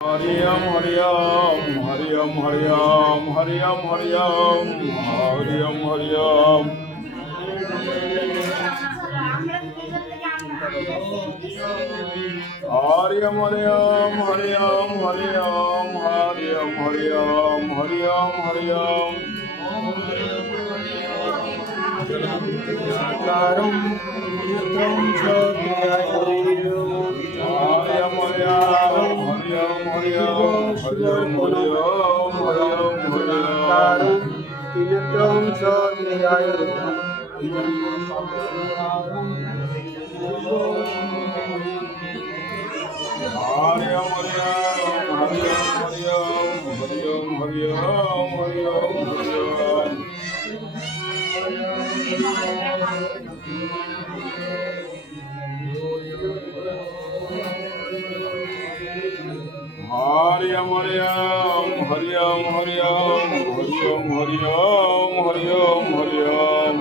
हरि ओम हरि ओम हरि ओम हरि ओम हरि ओम हरि ओम हरि ओम हरि ओम हरि ओम हरि ओम हरि ओम हरि ओम हरि ओम हरि ओम हरि ओम हरि ओम कारं नेत्रं च हरि ओम हरि ओम हरि ओम हरि ओम हरि ओम हरि ओम हरि ओम हरि ओम नेत्रं च हरि ओम हरि ओम हरि ओम हरि ओम हरि ओम हरि ओम हरि ओम हरि ओम हरि ओम हरि ओम हरि ओम हरि ओम हरि ओम हरि ओम हरि ओम हरि ओम